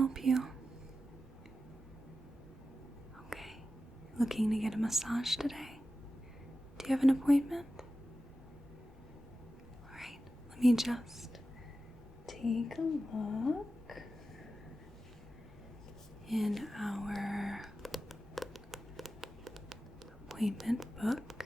help you? Okay. Looking to get a massage today? Do you have an appointment? Alright, let me just take a look in our appointment book.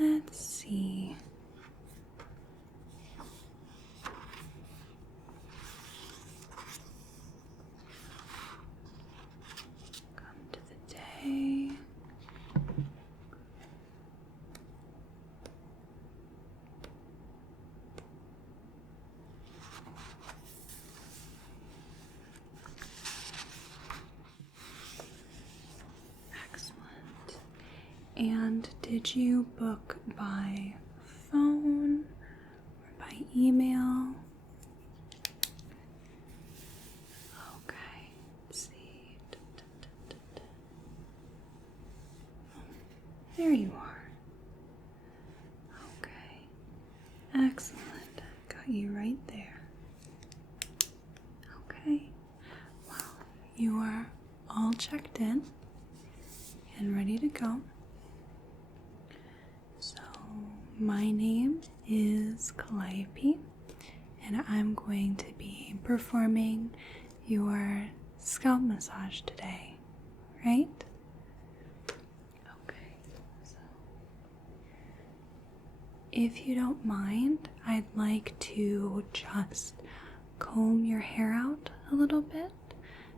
Let's see. Come to the day. Excellent. And did you book by phone or by email? Okay, let's see. There you are. Okay, excellent. Got you right there. Okay, well, you are all checked in and ready to go. So, my name is Calliope, and I'm going to be performing your scalp massage today, right? Okay, so if you don't mind, I'd like to just comb your hair out a little bit,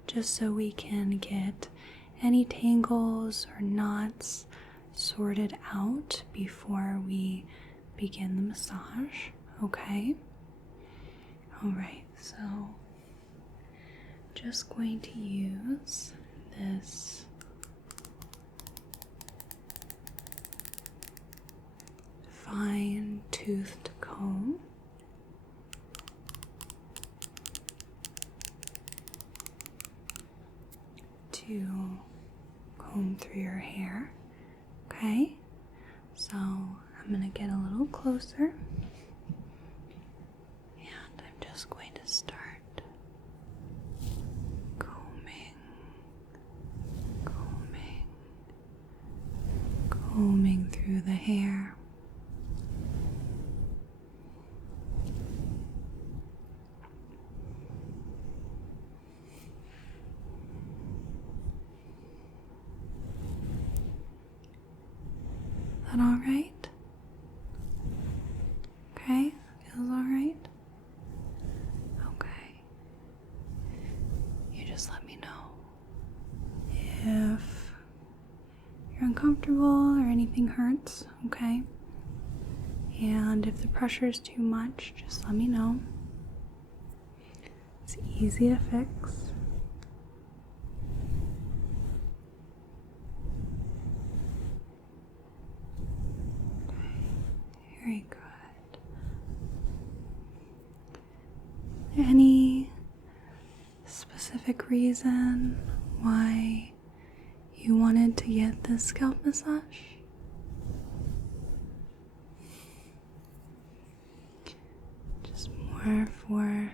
just so we can get any tangles or knots sorted out before we begin the massage, okay? Alright, so just going to use this fine-toothed comb to comb through your hair. Okay, so I'm going to get a little closer, and I'm just going to start combing through the hair. Is that all right? Okay, feels all right? Okay. You just let me know if you're uncomfortable or anything hurts, okay? And if the pressure is too much, just let me know. It's easy to fix. Very good. Any specific reason why you wanted to get this scalp massage? Just more for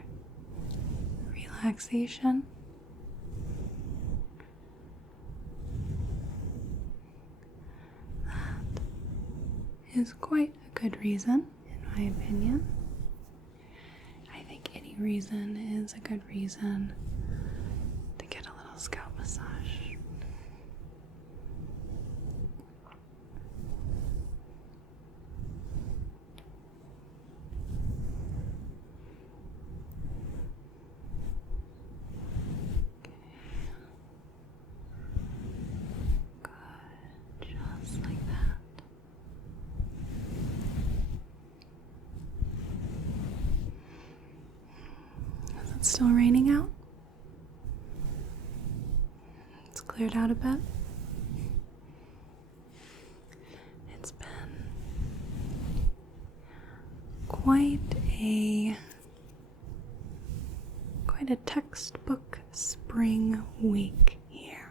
relaxation? That is quite a good reason, in my opinion. I think any reason is a good reason to get a little scalp massage. Good, just like that. Is it still raining out? It's cleared out a bit. It's been quite a textbook spring week here.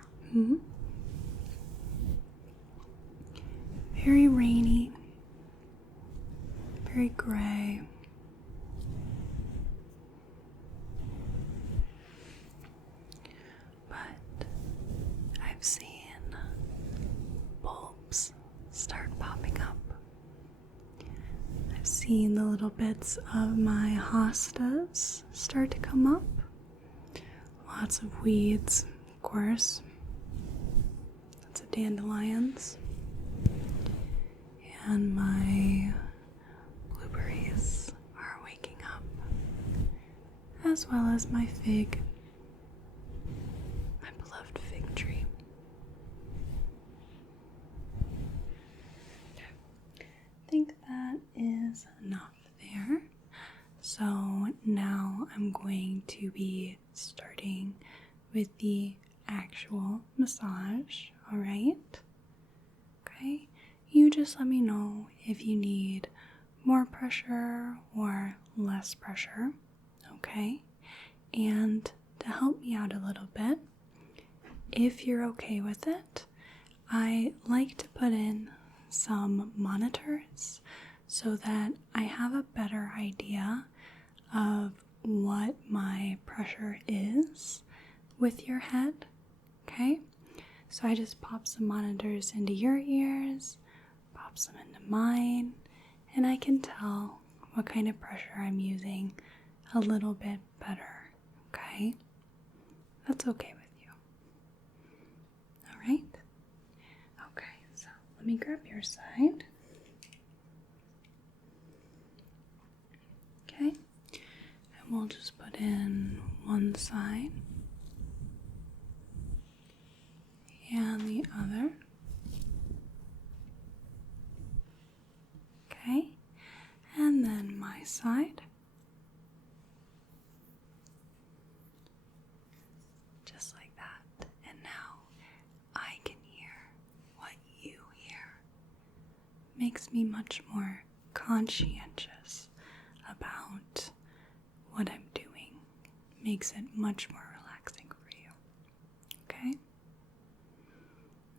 very rainy, very gray. But I've seen bulbs start popping up. I've seen the little bits of my hostas start to come up. Lots of weeds, of course. Lots of dandelions. And my blueberries are waking up, as well as my fig, my beloved fig tree. I think that is enough there. So now I'm going to be starting with the actual massage, alright? Okay, you just let me know if you need more pressure or less pressure, okay? And to help me out a little bit, if you're okay with it, I like to put in some monitors so that I have a better idea of what my pressure is with your head, okay? So I just pop some monitors into your ears, pop some into mine, and I can tell what kind of pressure I'm using a little bit better, okay? That's okay with you. Alright? Okay, so let me grab your side. Okay, and we'll just put in one side and the other. Okay, and then my side. Just like that. And now I can hear what you hear. Makes me much more conscientious about what I'm doing. Makes it much more relaxing for you. Okay?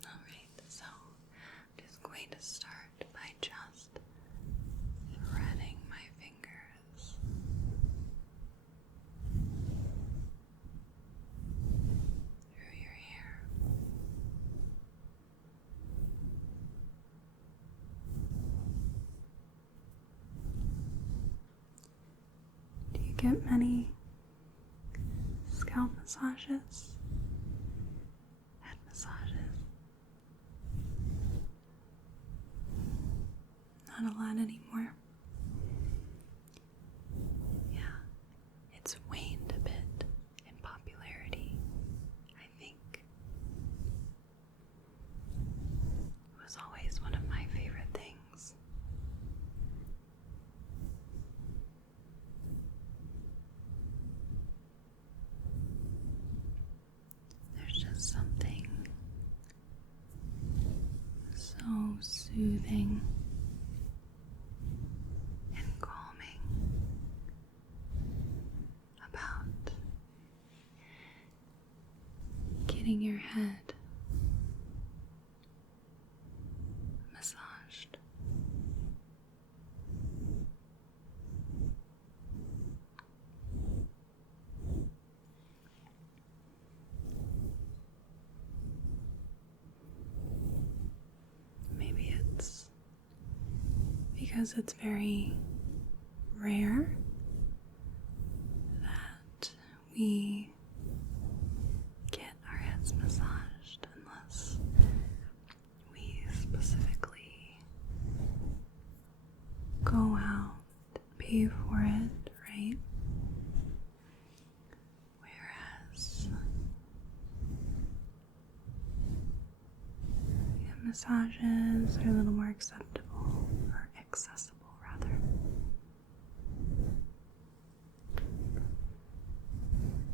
Alright, so I'm just going to start by just threading my fingers through your hair. Do you get many scalp massages? Head massages? Not a lot anymore. Yeah, it's waned a bit in popularity, I think. It was always one of my favorite things. There's just something so soothing and calming about getting your head massaged. Maybe it's because it's very rare that we get our heads massaged unless we specifically go out, pay for it, right? Whereas massages are a little more acceptable, or accessible rather.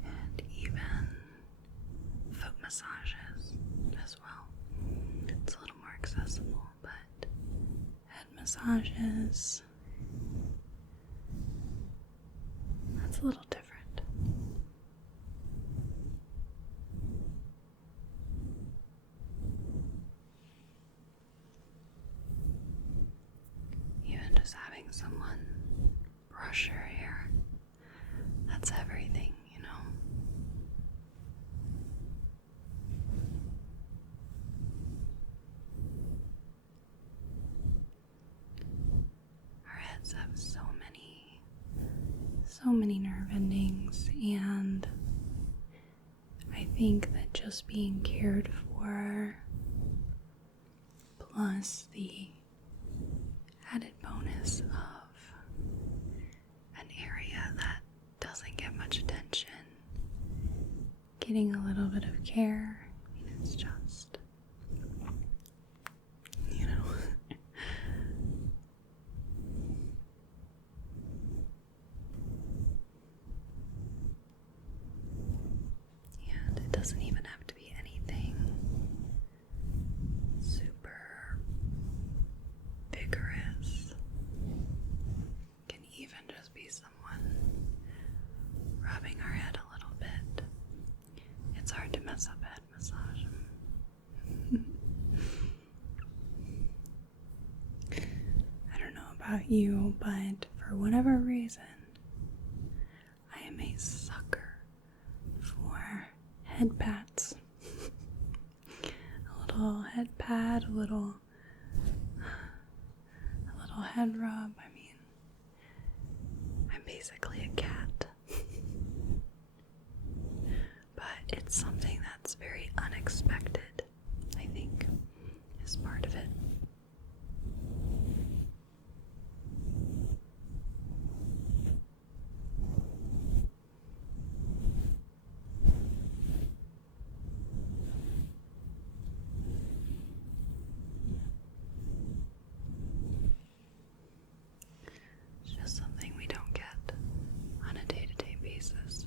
And even foot massages as well. It's a little more accessible, but head massages, that's a little different. someone brush your hair. That's everything, you know. Our heads have so many nerve endings, and I think that just being cared for, plus the added bonus of an area that doesn't get much attention, getting a little bit of care, I mean, it's just, you know. And it doesn't even have to be anything super vigorous. It can even just be someone rubbing our head a little bit. It's hard to mess up head massage. I don't know about you, but for whatever reason, I am a sucker for head pats. A little head pat, a little head rub. I mean, I'm basically a cat. But it's something that's very unexpected, I think, is part of it. It's just something we don't get on a day-to-day basis.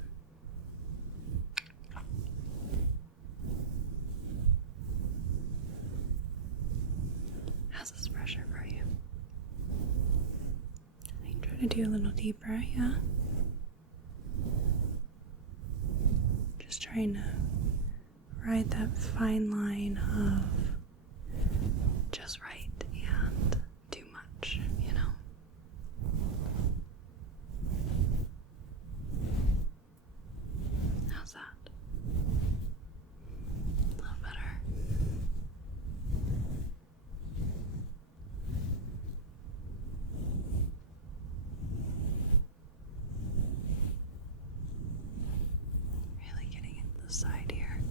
How's this pressure for you? I can try to do a little deeper, yeah? Just trying to ride that fine line of just right and too much, you know? How's that? A little better. Really getting into the side here.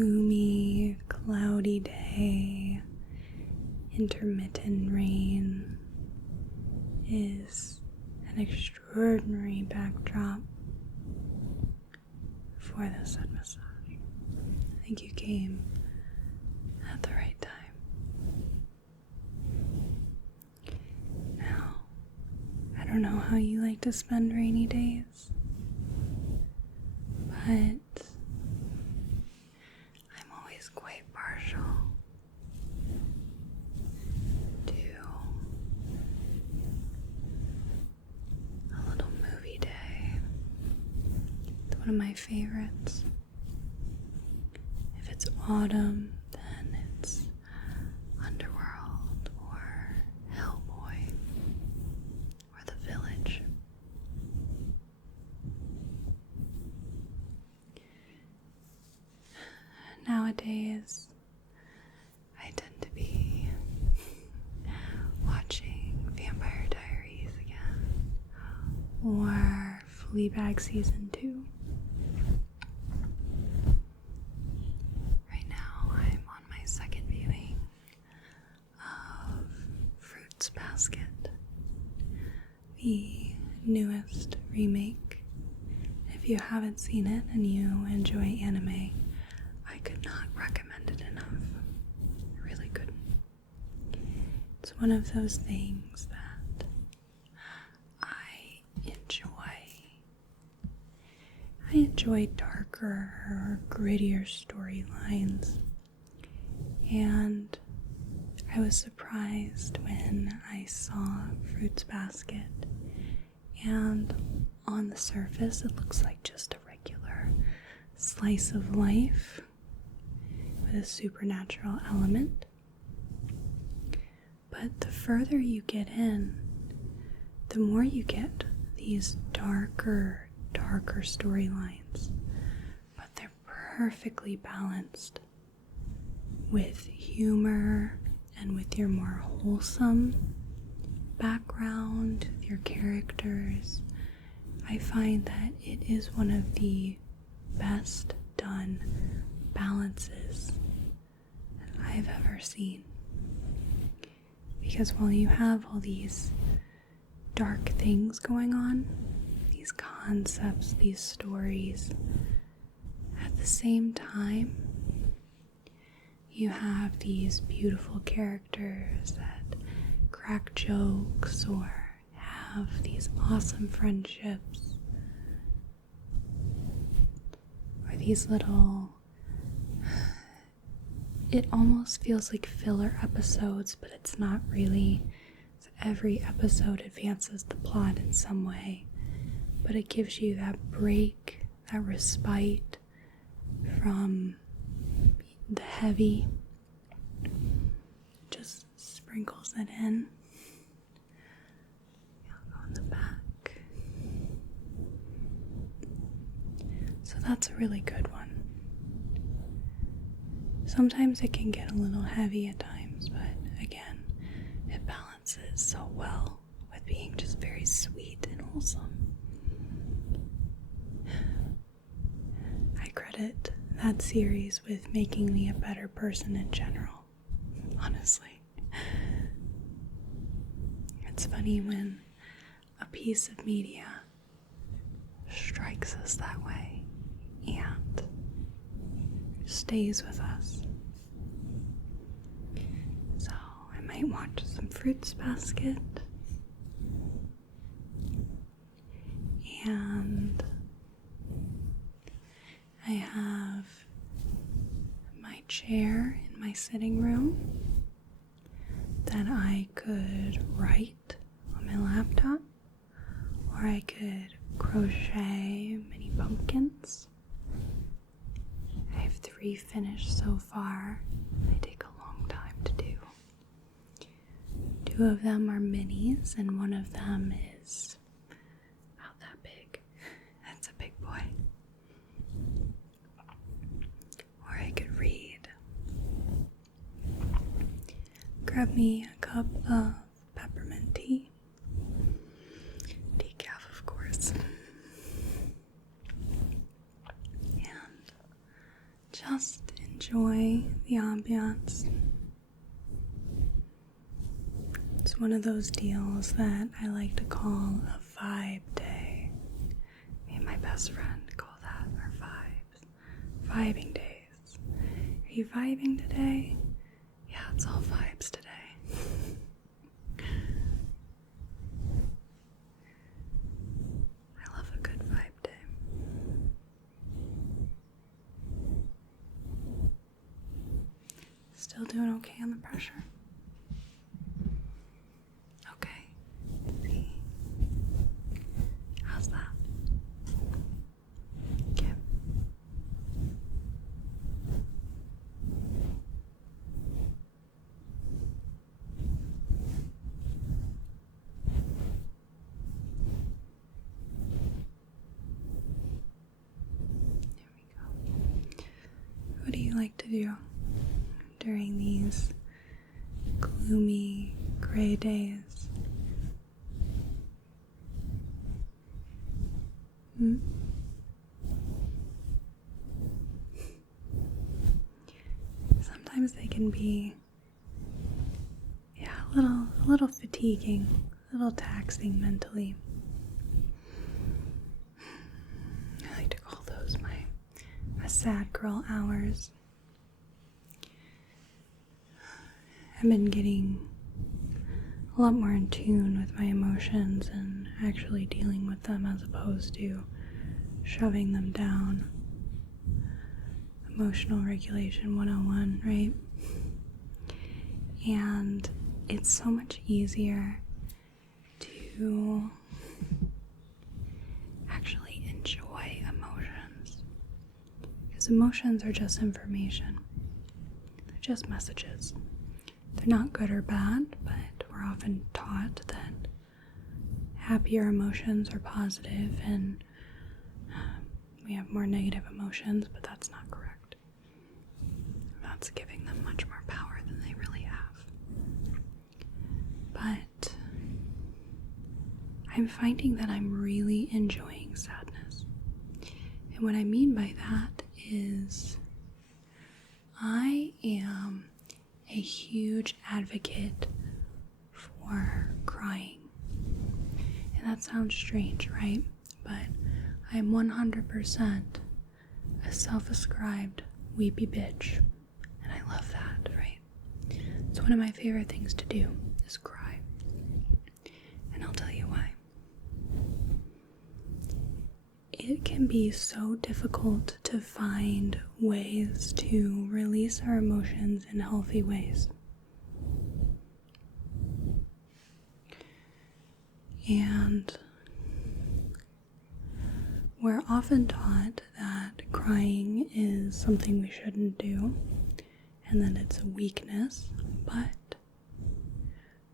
gloomy, cloudy day, intermittent rain is an extraordinary backdrop for the sun massage. I think you came at the right time. Now, I don't know how you like to spend rainy days, but I'm always quite partial to a little movie day. It's one of my favorites. If it's autumn, then it's Underworld or Hellboy or The Village. Nowadays, I tend to be watching Vampire Diaries again or Fleabag Season 2. Right now, I'm on my second viewing of Fruits Basket, the newest remake. If you haven't seen it and you enjoy anime, I could not recommend it enough. I really couldn't. It's one of those things that I enjoy. I enjoy darker or grittier storylines, and I was surprised when I saw Fruits Basket, and on the surface it looks like just a regular slice of life with a supernatural element. But the further you get in, the more you get these darker storylines. But they're perfectly balanced with humor and with your more wholesome background, with your characters. I find that it is one of the best done balances that I've ever seen. Because while you have all these dark things going on, these concepts, these stories, at the same time, you have these beautiful characters that crack jokes or have these awesome friendships, or these little, it almost feels like filler episodes, but it's not really. So every episode advances the plot in some way, but it gives you that break, that respite from the heavy, just sprinkles it in. I'll go in the back. So that's a really good one. Sometimes it can get a little heavy at times, but again, it balances so well with being just very sweet and wholesome. I credit that series with making me a better person in general, honestly. It's funny when a piece of media strikes us that way and stays with us. So I might watch some Fruits Basket, and I have my chair in my sitting room that I could write on my laptop, or I could crochet mini pumpkins. I have 3 finished so far. They take a long time to do. 2 of them are minis, and one of them is about that big. That's a big boy. Or I could read. Grab me a cup of peppermint tea. Decaf, of course. And just enjoy the ambiance. It's one of those deals that I like to call a vibe day. Me and my best friend call that our vibes. Vibing days. Are you vibing today? Yeah, it's all vibes today. I love a good vibe day. Still doing okay on the pressure? Okay. See? How's that? Okay. There we go. What do you like to do during these gloomy gray days? Sometimes they can be, a little fatiguing, a little taxing mentally. I like to call those my sad girl hours. I've been getting a lot more in tune with my emotions and actually dealing with them as opposed to shoving them down. Emotional regulation 101, right? And it's so much easier to actually enjoy emotions. Because emotions are just information. They're just messages. They're not good or bad, but we're often taught that happier emotions are positive and we have more negative emotions, but that's not correct. That's giving them much more power than they really have. But I'm finding that I'm really enjoying sadness. And what I mean by that is I am a huge advocate for crying. And that sounds strange, right? But I'm 100% a self-ascribed weepy bitch. And I love that, right? It's one of my favorite things to do, is cry. And I'll tell you why. It can be so difficult to find ways to release our emotions in healthy ways. And we're often taught that crying is something we shouldn't do and that it's a weakness, but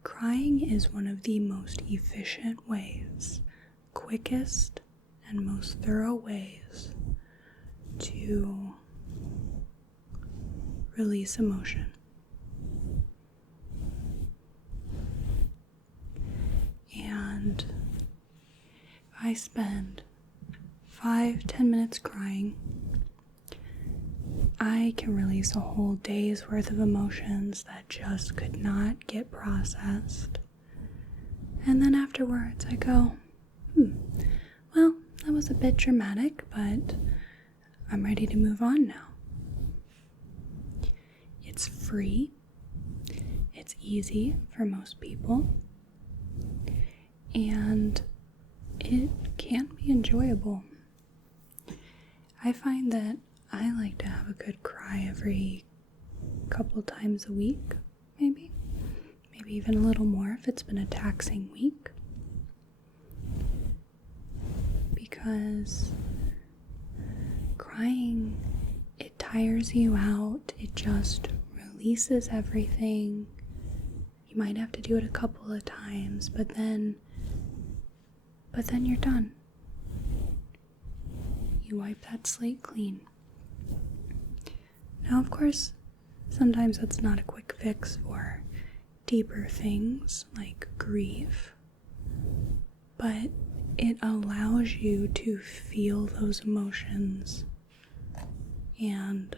crying is one of the most efficient ways, quickest and most thorough ways to release emotion. And if I spend 5-10 minutes crying, I can release a whole day's worth of emotions that just could not get processed. And then afterwards I go, well, that was a bit dramatic, but I'm ready to move on now. It's free. It's easy for most people. And it can be enjoyable. I find that I like to have a good cry every couple times a week, maybe even a little more if it's been a taxing week. Because crying, it tires you out, it just releases everything. You might have to do it a couple of times, but then you're done. You wipe that slate clean. Now, of course, sometimes that's not a quick fix for deeper things like grief, but it allows you to feel those emotions and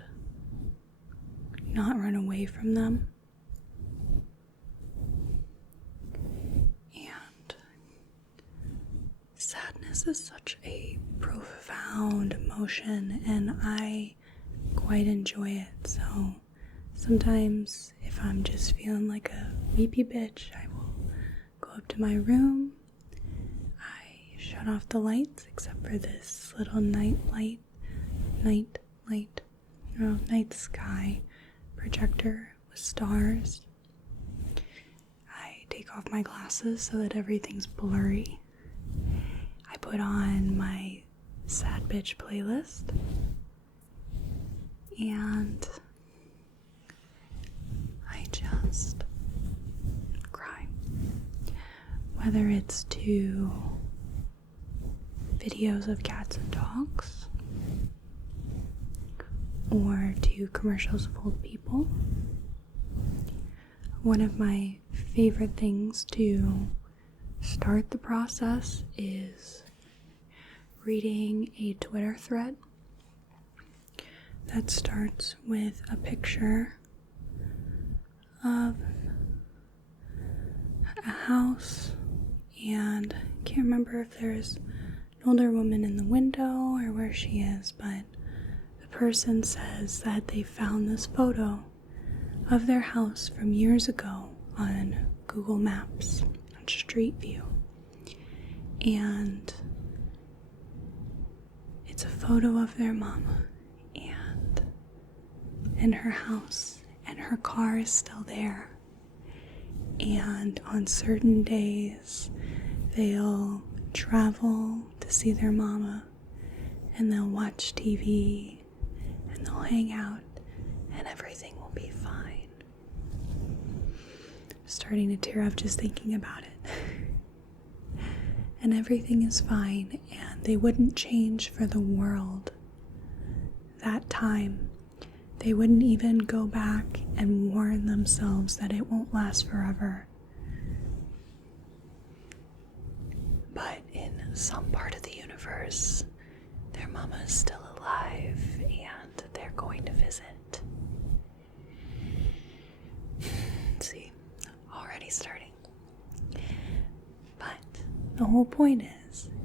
not run away from them. And sadness is such a profound emotion, and I quite enjoy it. So sometimes if I'm just feeling like a weepy bitch, I will go up to my room. I shut off the lights except for this little night sky projector with stars. I take off my glasses so that everything's blurry. I put on my sad bitch playlist, and I just cry. Whether it's to videos of cats and dogs, or to commercials of old people. One of my favorite things to start the process is reading a Twitter thread that starts with a picture of a house, and I can't remember if there's an older woman in the window or where she is, but the person says that they found this photo of their house from years ago on Google Maps, on Street View, and it's a photo of their mama and in her house, and her car is still there. And on certain days they'll travel to see their mama, and they'll watch TV, and they'll hang out, and everything will be fine. I'm starting to tear up just thinking about it. And everything is fine, and they wouldn't change for the world that time. They wouldn't even go back and warn themselves that it won't last forever. But in some part of the universe, their mama is still alive, and they're going to visit. See, already starting. But the whole point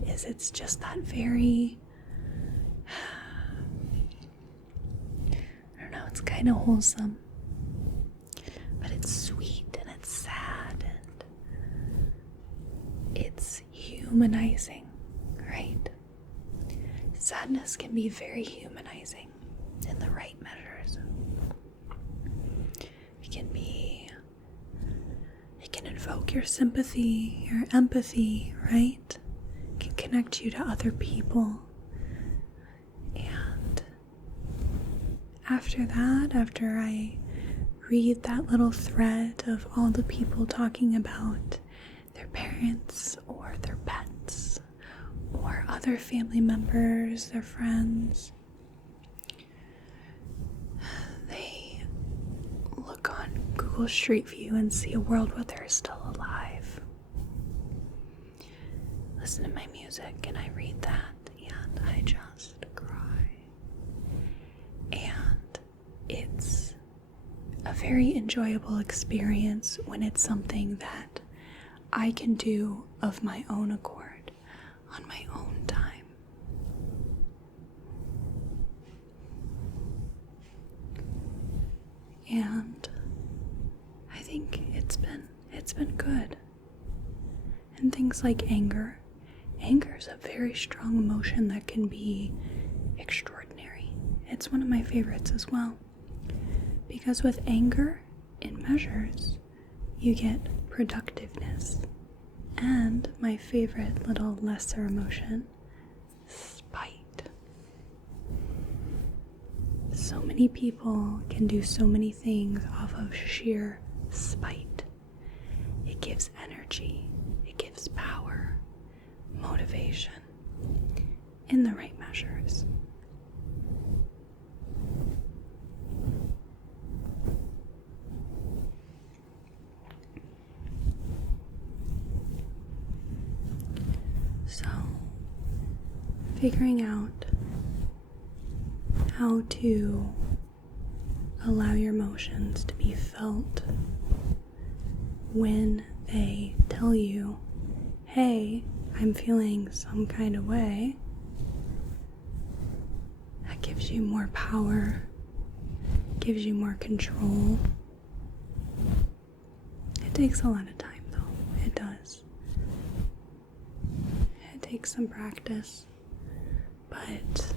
is it's just that very, I don't know, it's kind of wholesome, but it's sweet and it's sad and it's humanizing, right? Sadness can be very humanizing in the right measures. It can invoke your sympathy, your empathy, right? It can connect you to other people. And after that, after I read that little thread of all the people talking about their parents or their pets or other family members, their friends, they look on Google Street View and see a world where they're still alive. Listen to my music and I read that and I just cry. And it's a very enjoyable experience when it's something that I can do of my own accord, on my own time. And I think it's been good. And things like anger is a very strong emotion that can be extraordinary. It's one of my favorites as well. Because with anger, in measures, you get productiveness. And my favorite little lesser emotion, spite. So many people can do so many things off of sheer spite. It gives energy, it gives power, motivation, in the right measures. So, figuring out how to allow your emotions to be felt when they tell you, hey, I'm feeling some kind of way. That gives you more power, gives you more control. It takes a lot of time though, it does. It takes some practice, but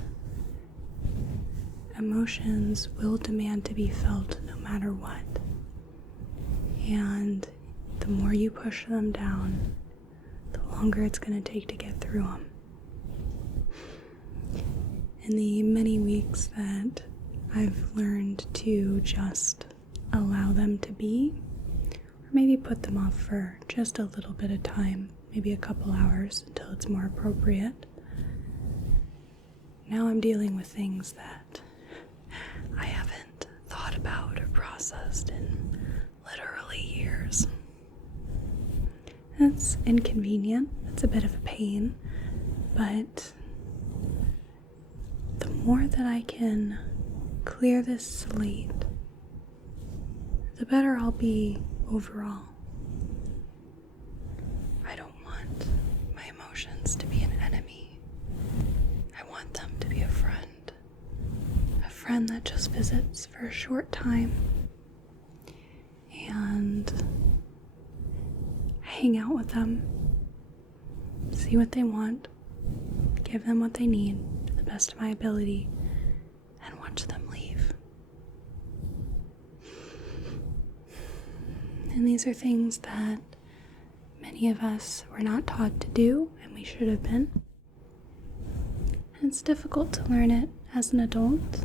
emotions will demand to be felt no matter what. And the more you push them down, the longer it's going to take to get through them. In the many weeks that I've learned to just allow them to be, or maybe put them off for just a little bit of time, maybe a couple hours until it's more appropriate, now I'm dealing with things that I haven't thought about or processed in literally years. It's inconvenient, it's a bit of a pain, but the more that I can clear this slate, the better I'll be overall. I don't want my emotions to be an enemy. I want them to be a friend that just visits for a short time and hang out with them, see what they want, give them what they need to the best of my ability, and watch them leave. And these are things that many of us were not taught to do, and we should have been. And it's difficult to learn it as an adult,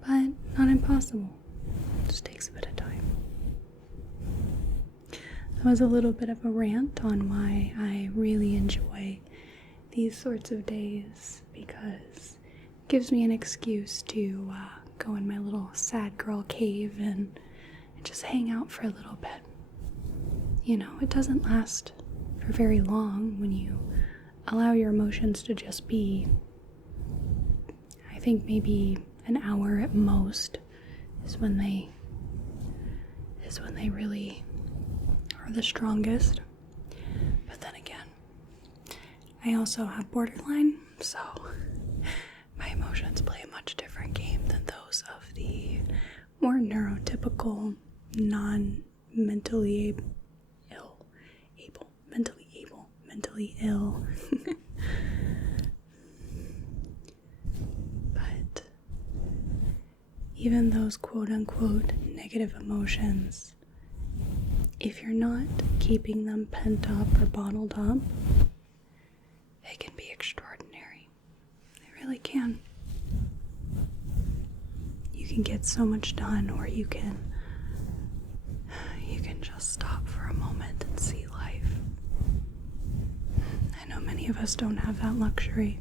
but not impossible. It just takes a bit of time. That was a little bit of a rant on why I really enjoy these sorts of days, because it gives me an excuse to go in my little sad girl cave and just hang out for a little bit. You know, it doesn't last for very long when you allow your emotions to just be. I think maybe an hour at most is when they really are the strongest. But then again, I also have borderline, so my emotions play a much different game than those of the more neurotypical, mentally ill. But even those quote-unquote negative emotions, if you're not keeping them pent up or bottled up, they can be extraordinary. They really can. You can get so much done, or you can just stop for a moment and see life. I know many of us don't have that luxury,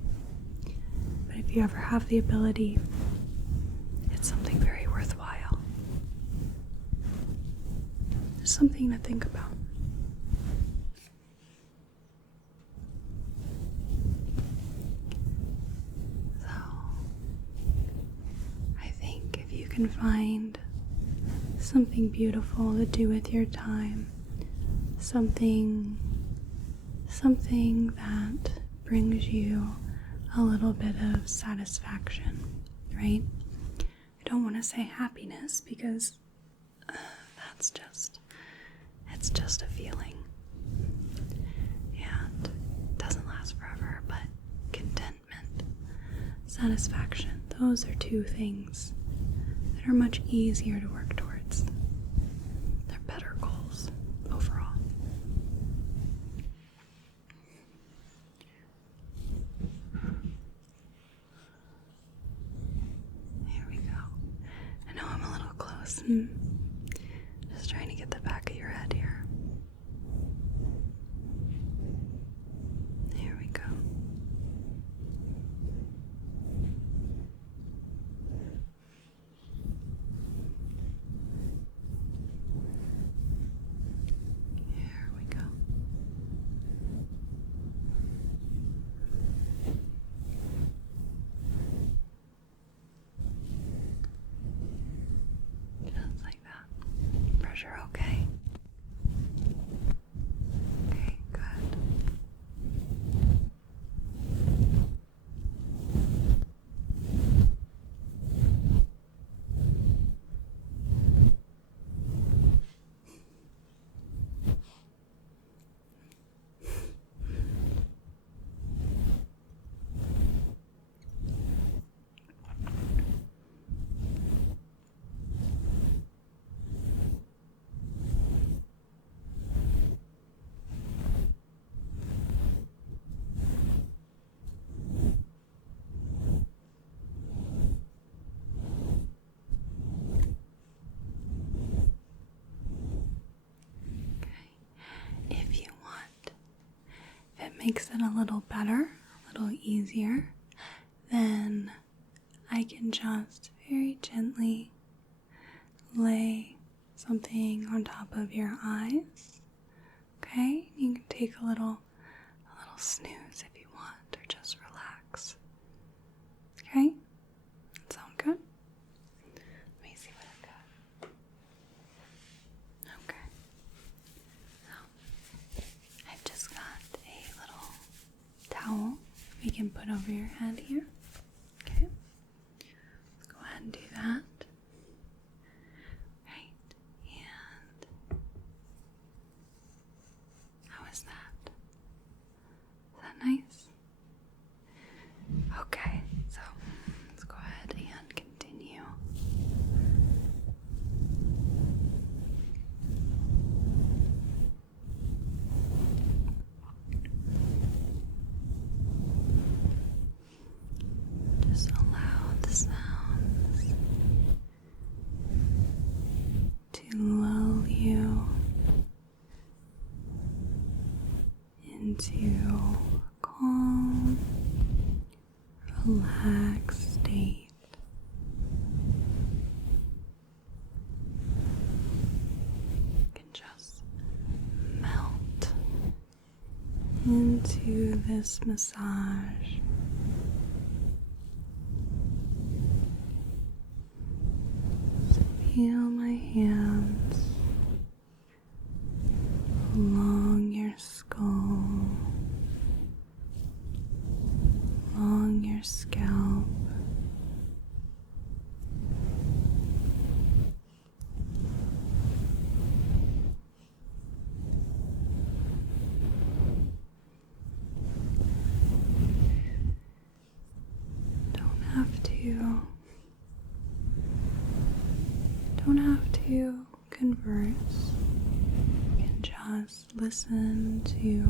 but if you ever have the ability, it's something very worthwhile. It's something to think about. So, I think if you can find something beautiful to do with your time, something that brings you a little bit of satisfaction, right? I don't want to say happiness, because it's just a feeling, and it doesn't last forever. But contentment, satisfaction, those are two things that are much easier to work towards. They're better goals overall. Here we go. I know I'm a little close. Just trying to get the back of your head here. Here we go. Here we go. makes it a little better, a little easier, then I can just very gently lay something on top of your eyes. Okay? You can take a little snooze if you want, or just relax. Okay? That sound good? Let me see what I've got. Okay. So, I've just got a little towel we can put over your head here. Okay? Let's go ahead and do that. Right. And how is that? Is that nice? Okay, so let's go ahead and continue. Just allow the sounds to lull you into a calm, relaxed state. You can just melt into this massage. Feel my hands along your skull, along your scalp. Don't have to converse. You can just listen to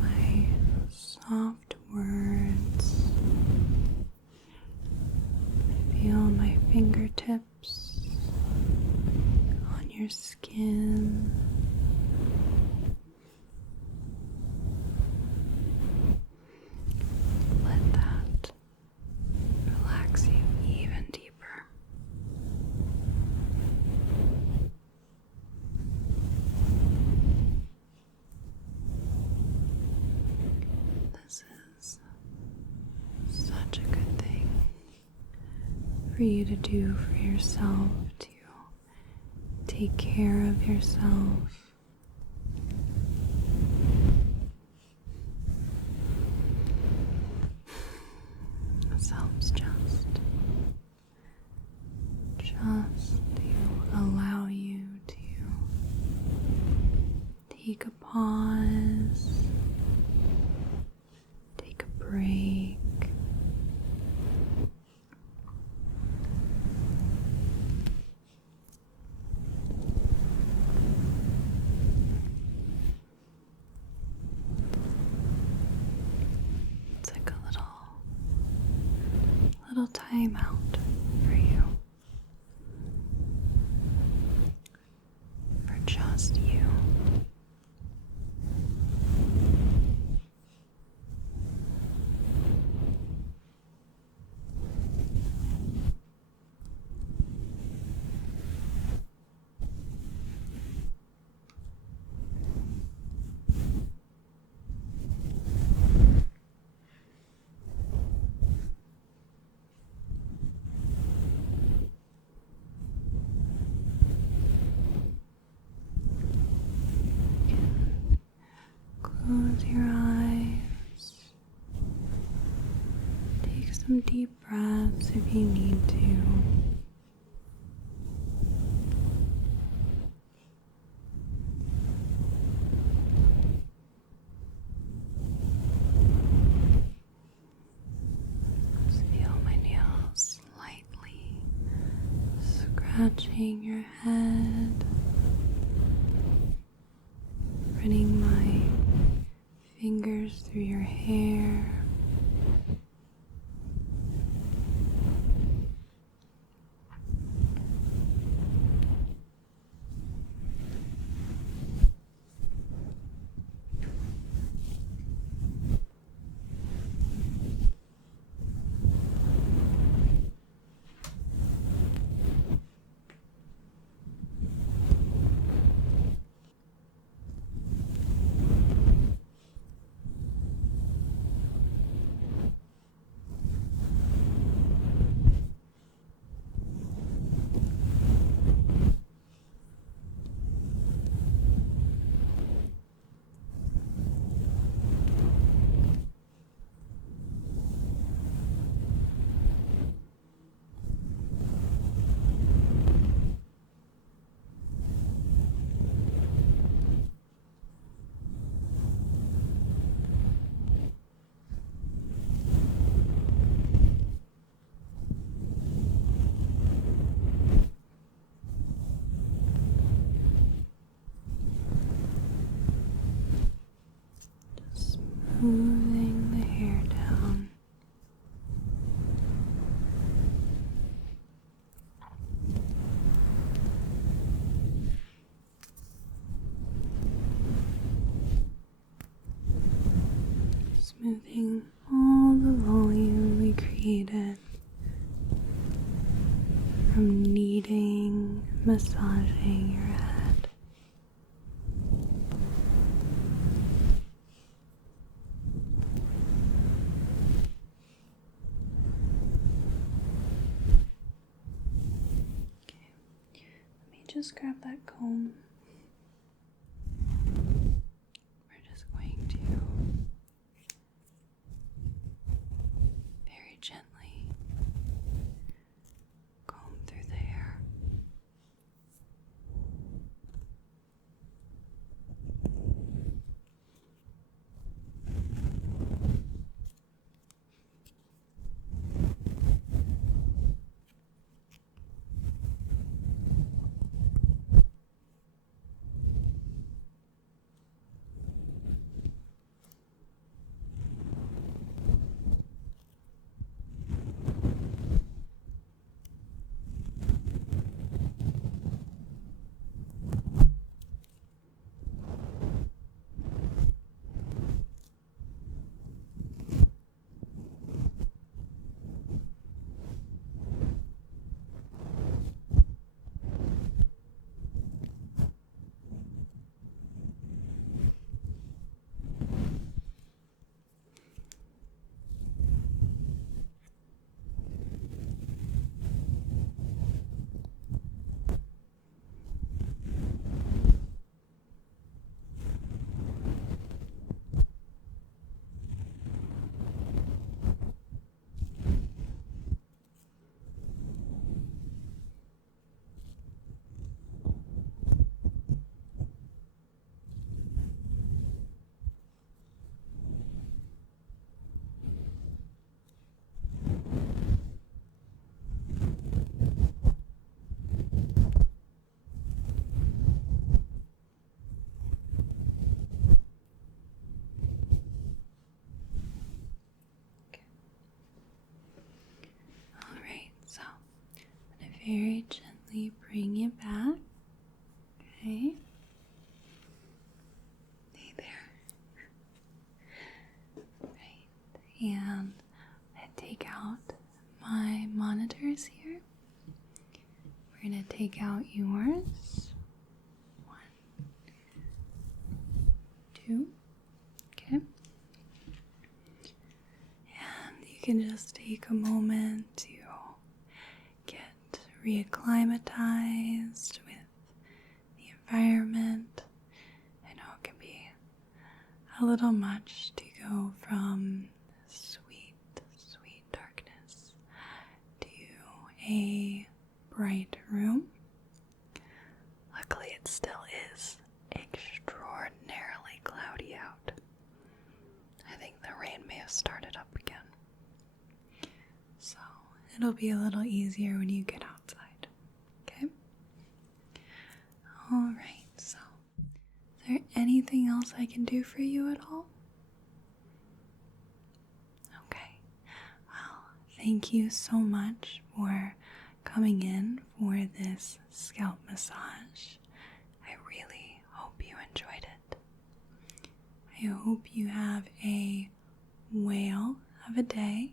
my soft words. Feel my fingertips on your skin. Let that relax you even deeper. This is such a good thing for you to do for yourself, to take care of yourself. This helps just to allow you to take a pause, take a break. It's like a little time out for you. For just you. Close your eyes. Take some deep breaths if you need to. Just feel my nails lightly scratching your head. Running my fingers through your hair. smoothing the hair down. Smoothing all the volume we created from kneading, massaging your head. Okay, let me just grab that comb. We're just going to very gently comb through the hair. Very gently bring it back. Okay. Hey there. Right. And I take out my monitors here. We're going to take out yours. 1, 2. Okay. And you can just take a moment to reacclimatized with the environment. I know it can be a little much to go from sweet, sweet darkness to a bright room. Luckily, it still is extraordinarily cloudy out. I think the rain may have started up again. So it'll be a little easier when you get outside. Okay? Alright, so is there anything else I can do for you at all? Okay. Well, thank you so much for coming in for this scalp massage. I really hope you enjoyed it. I hope you have a whale of a day.